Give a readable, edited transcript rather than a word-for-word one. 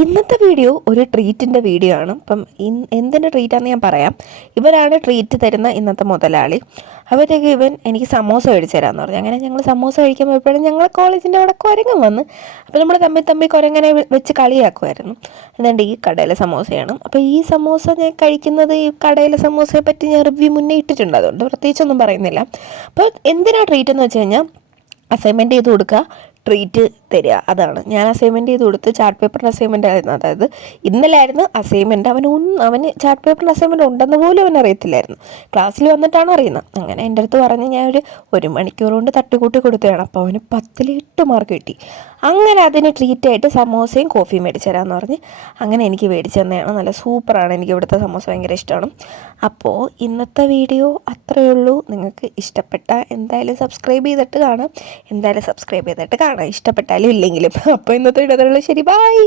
ഇന്നത്തെ വീഡിയോ ഒരു ട്രീറ്റിൻ്റെ വീഡിയോ ആണ്. അപ്പം എന്തിൻ്റെ ട്രീറ്റാണെന്ന് ഞാൻ പറയാം. ഇവരാണ് ട്രീറ്റ് തരുന്ന ഇന്നത്തെ മുതലാളി. അവരൊക്കെ എനിക്ക് സമോസ മേടിച്ചു തരാമെന്ന് പറഞ്ഞു. അങ്ങനെ ഞങ്ങൾ സമോസ കഴിക്കാൻ പോയപ്പോഴും ഞങ്ങൾ കോളേജിൻ്റെ അവിടെ കുരങ്ങൻ വന്ന്. അപ്പോൾ നമ്മൾ തമ്മിൽ കുരങ്ങനെ വെച്ച് കളിയാക്കുമായിരുന്നു. അതുകൊണ്ട് ഈ കടയിലെ സമോസയാണ്. അപ്പോൾ ഈ സമോസ ഞാൻ കഴിക്കുന്നത്, ഈ കടയിലെ സമോസയെ പറ്റി ഞാൻ റിവ്യൂ മുന്നേ ഇട്ടിട്ടുണ്ട്, അതുകൊണ്ട് പ്രത്യേകിച്ചൊന്നും പറയുന്നില്ല. അപ്പോൾ എന്തിനാണ് ട്രീറ്റ് എന്ന് വെച്ച് കഴിഞ്ഞാൽ, അസൈൻമെൻറ്റ് ചെയ്ത് കൊടുക്കുക, ട്രീറ്റ് തരിക. അതാണ് ഞാൻ അസൈൻമെൻറ്റ് ചെയ്ത് കൊടുത്ത്. ചാർട്ട് പേപ്പറിൻ്റെ അസൈൻമെൻ്റ് ആയിരുന്നു. അതായത് ഇന്നലെ ആയിരുന്നു അസൈൻമെൻറ്റ്. അവന് ചാർട്ട് പേപ്പറിൻ്റെ അസൈൻമെൻറ്റ് ഉണ്ടെന്ന് പോലും അവൻ അറിയത്തില്ലായിരുന്നു. ക്ലാസ്സിൽ വന്നിട്ടാണ് അറിയുന്നത്. അങ്ങനെ എൻ്റെ അടുത്ത് പറഞ്ഞ് ഞാൻ ഒരു മണിക്കൂർ കൊണ്ട് തട്ടിക്കൂട്ടി കൊടുത്തതാണ്. അപ്പോൾ അവന് 10ൽ 8 മാർക്ക് കിട്ടി. അങ്ങനെ അതിന് ട്രീറ്റായിട്ട് സമോസയും കോഫിയും മേടിച്ചു തരാമെന്ന് പറഞ്ഞ് അങ്ങനെ എനിക്ക് മേടിച്ചു തന്നെയാണ്. നല്ല സൂപ്പറാണ്. എനിക്ക് ഇവിടുത്തെ സമോസ ഭയങ്കര ഇഷ്ടമാണ്. അപ്പോൾ ഇന്നത്തെ വീഡിയോ അത്രയേ ഉള്ളൂ. നിങ്ങൾക്ക് ഇഷ്ടപ്പെട്ട എന്തായാലും സബ്സ്ക്രൈബ് ചെയ്തിട്ട് കാണാം. ഇഷ്ടപ്പെട്ടാലും ഇല്ലെങ്കിലും. അപ്പോൾ ഇന്നത്തെ വീഡിയോ അത്രയേ ഉള്ളൂ. ശരി, ബൈ.